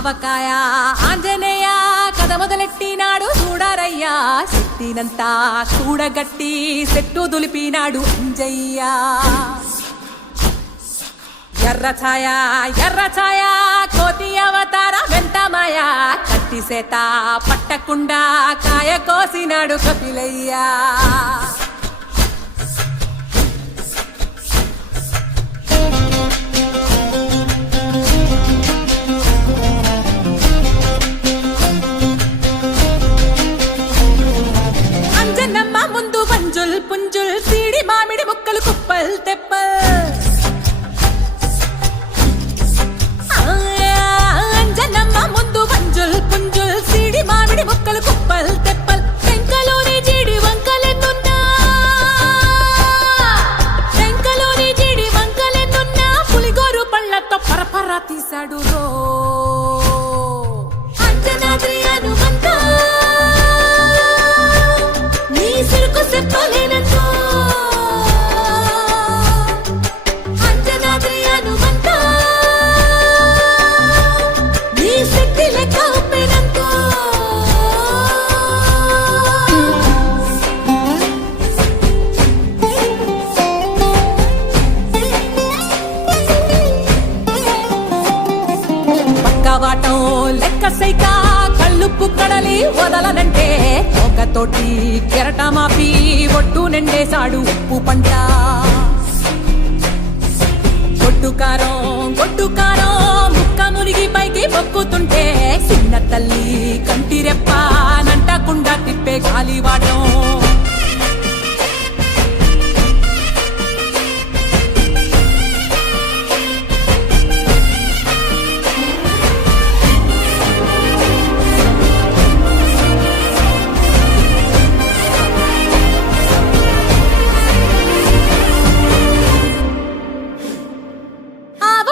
ఆవకాయ ఆంజనేయ కథ మొదలెట్టినాడు చూడారయ్యా శక్తినంతా చూడగట్టి చెట్టు దులిపినాడు అంజయ్య ఎర్ర ఛాయ కోతి అవతార వెంటమాయ కత్తి సేత పట్టకుండా కాయ కోసినాడు కపిలయ్యా అంజనమ్మ ముందు వంజుల్ పుంజుల్ సీడి మామిడి ముక్కలు కుప్పల్ తెప్పల్ అంజనమ్మ ముందు వంజుల్ పుంజుల్ సీడి మామిడి ముక్కలు కుప్పల్ తెప్పల్ టెంకలోని జీడి వంకలెన్నున్నా పులిగోరు పళ్ళతో పరపర తీశాడు రో అంజనాద్రి హనుమంతా నీ సిరుకు చెప్పలేనంతో అంజనాద్రి హనుమంతా నీ శక్తి లెక్క ఒప్పెనంతో పక్కవాటం లెక్క సైక కళ్ళుప్పు కడలి వదలనంటే ఒకతోటి కెరటమాపి ఒట్టు నిండేశాడు ఉప్పు పంట గొడ్డు కారం ముక్క మురిగి పైకి మొక్కుతుంటే చిన్న తల్లి కంటిరెప్ప నంటకుండా తిప్పే గాలివాటం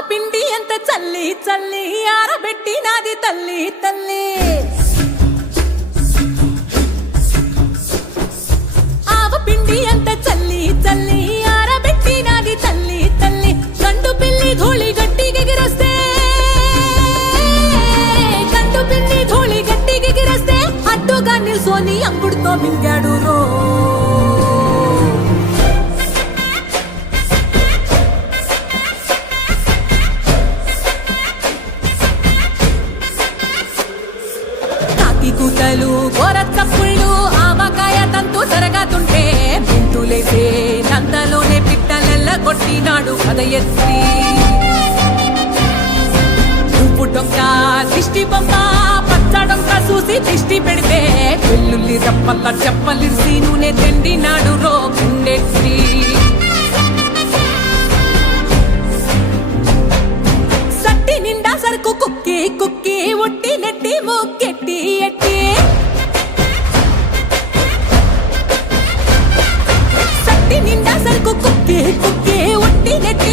పిండి ఎంత చల్లి చల్లి ఆరబెట్టి నాది తల్లి తల్లి ఆవ పిండి ఎంత చల్లి చల్లి ఆరబెట్టి నాది తల్లి తల్లి గండు పిల్లి ధూళి గట్టిగిగిరస్తే అడ్డుగా నిల్సోని అంగుడుతో మింగాడు రో కూతలు గోరచ్చప్పుళ్ళు ఆవకాయ తంతు జరగతుంటే మెంతులేసే నందలోనే పిట్టలెల్ల కొట్టినాడు కథ ఎత్తి ఉప్పు డొక్క దిష్టి బొమ్మ పచ్చడొక్క చూసి దిష్టి పెడితే వెల్లుల్లి రప్పల్ల చెప్పలిసి నూనె తిండినాడు రో గుండెత్తి సట్టి నిండా సరుకు కుక్కి కుక్కి ఒట్టి నెట్టి ముక్కెట్టి ఎట్టి సట్టి నిండా సరుకు కుక్కి కుక్కి ఒట్టి నెట్టి